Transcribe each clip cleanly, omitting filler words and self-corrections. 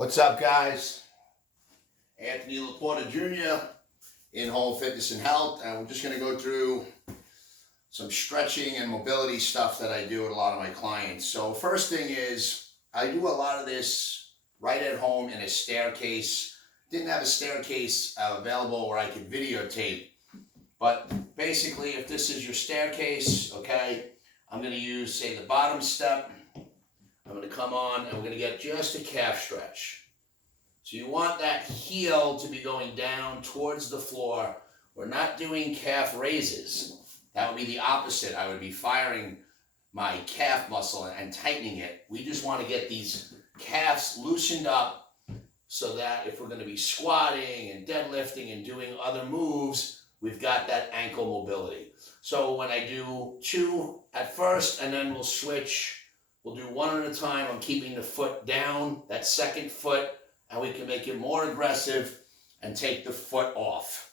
What's up, guys? Anthony Laporta Jr. in Home Fitness and Health, and we're just going to go through some stretching and mobility stuff that I do with a lot of my clients. So first thing is, I do a lot of this right at home in a staircase. Didn't have a staircase available where I could videotape, but basically if this is your staircase, okay, I'm going to use, say, the bottom step. I'm going to come on and we're going to get just a calf stretch. So you want that heel to be going down towards the floor. We're not doing calf raises. That would be the opposite. I would be firing my calf muscle and tightening it. We just want to get these calves loosened up so that if we're going to be squatting and deadlifting and doing other moves, we've got that ankle mobility. So when I do two at first and then we'll switch, we'll do one at a time. I'm keeping the foot down, that second foot, and we can make it more aggressive and take the foot off.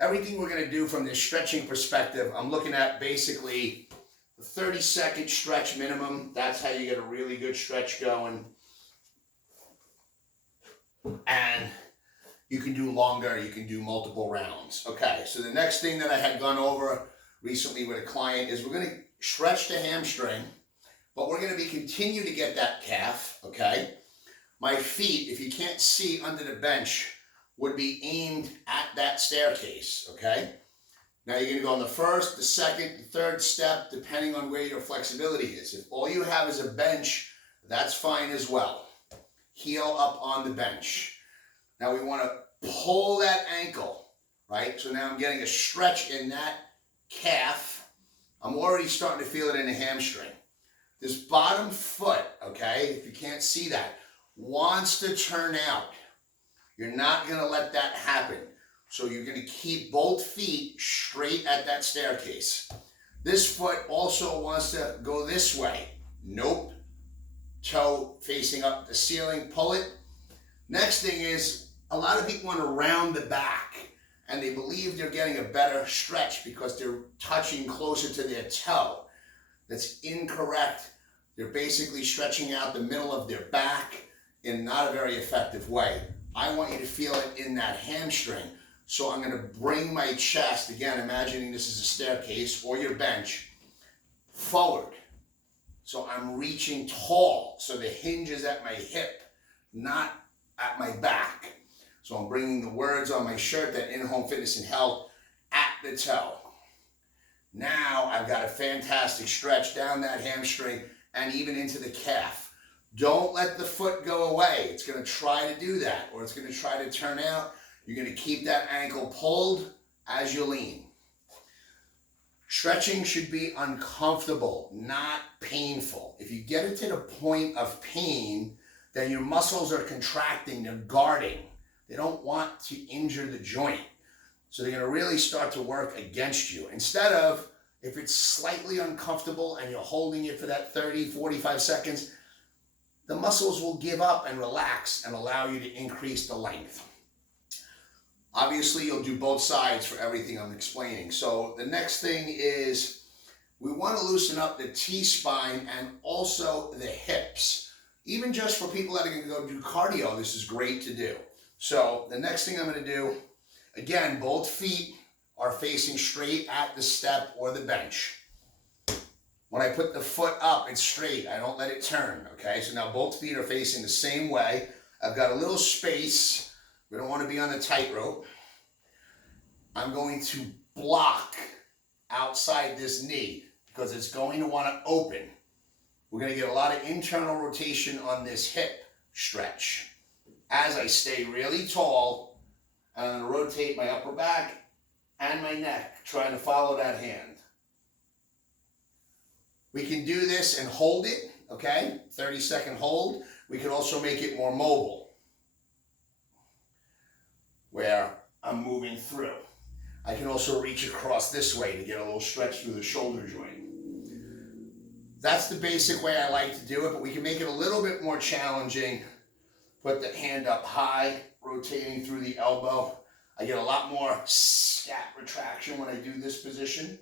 Everything we're going to do from this stretching perspective, I'm looking at basically the 30-second stretch minimum. That's how you get a really good stretch going. And you can do longer, you can do multiple rounds. Okay, so the next thing that I had gone over recently with a client is we're going to stretch the hamstring, but we're going to continue to get that calf, okay? My feet, if you can't see under the bench, would be aimed at that staircase, okay? Now you're going to go on the first, the second, the third step, depending on where your flexibility is. If all you have is a bench, that's fine as well. Heel up on the bench. Now we want to pull that ankle, right? So now I'm getting a stretch in that calf. I'm already starting to feel it in the hamstring. This bottom foot, okay, if you can't see that, wants to turn out. You're not going to let that happen. So you're going to keep both feet straight at that staircase. This foot also wants to go this way. Nope. Toe facing up the ceiling, pull it. Next thing is, a lot of people want to round the back and they believe they're getting a better stretch because they're touching closer to their toe. That's incorrect. They're basically stretching out the middle of their back in not a very effective way. I want you to feel it in that hamstring. So I'm going to bring my chest, again, imagining this is a staircase or your bench, forward. So I'm reaching tall. So the hinge is at my hip, not at my back. So I'm bringing the words on my shirt that in Home Fitness and Health at the toe. Now I've got a fantastic stretch down that hamstring and even into the calf. Don't let the foot go away. It's going to try to do that, or it's going to try to turn out. You're going to keep that ankle pulled as you lean. Stretching should be uncomfortable, not painful. If you get it to the point of pain, then your muscles are contracting, they're guarding. They don't want to injure the joint. So they're going to really start to work against you. Instead of, if it's slightly uncomfortable and you're holding it for that 30, 45 seconds, the muscles will give up and relax and allow you to increase the length. Obviously, you'll do both sides for everything I'm explaining. So the next thing is we want to loosen up the T-spine and also the hips. Even just for people that are going to go do cardio, this is great to do. So the next thing I'm going to do, again, both feet are facing straight at the step or the bench. When I put the foot up, it's straight. I don't let it turn, okay? So now both feet are facing the same way. I've got a little space. We don't want to be on a tightrope. I'm going to block outside this knee because it's going to want to open. We're going to get a lot of internal rotation on this hip stretch. As I stay really tall, I'm going to rotate my upper back and my neck, trying to follow that hand. We can do this and hold it, okay? 30-second hold. We can also make it more mobile, where I'm moving through. I can also reach across this way to get a little stretch through the shoulder joint. That's the basic way I like to do it, but we can make it a little bit more challenging. Put the hand up high, rotating through the elbow. I get a lot more scap retraction when I do this position.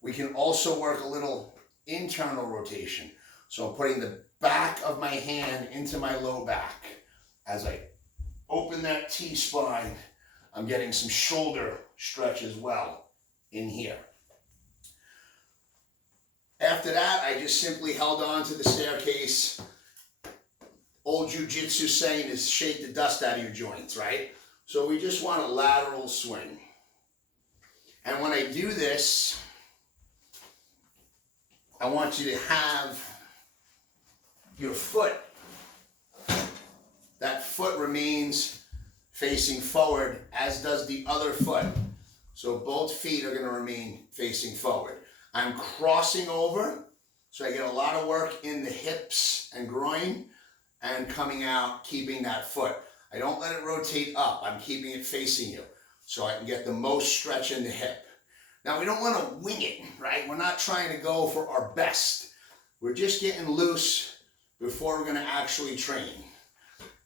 We can also work a little internal rotation. So I'm putting the back of my hand into my low back. As I open that T-spine, I'm getting some shoulder stretch as well in here. After that, I just simply held on to the staircase. Old jiu-jitsu saying is shake the dust out of your joints, right? So we just want a lateral swing. And when I do this, I want you to have your foot, that foot remains facing forward, as does the other foot. So both feet are going to remain facing forward. I'm crossing over, so I get a lot of work in the hips and groin, and coming out, keeping that foot. I don't let it rotate up. I'm keeping it facing you, so I can get the most stretch in the hip. Now, we don't want to wing it, right? We're not trying to go for our best. We're just getting loose before we're going to actually train.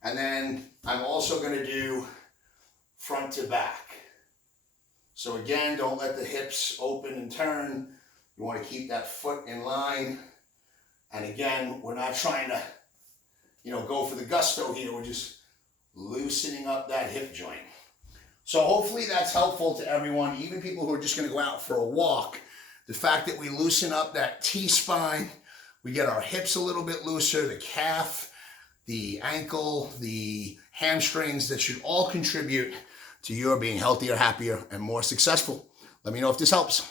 And then I'm also going to do front to back. So again, don't let the hips open and turn. You want to keep that foot in line. And again, we're not trying to, go for the gusto here. We're just loosening up that hip joint. So hopefully that's helpful to everyone, even people who are just going to go out for a walk. The fact that we loosen up that T-spine, we get our hips a little bit looser, the calf, the ankle, the hamstrings, that should all contribute to your being healthier, happier, and more successful. Let me know if this helps.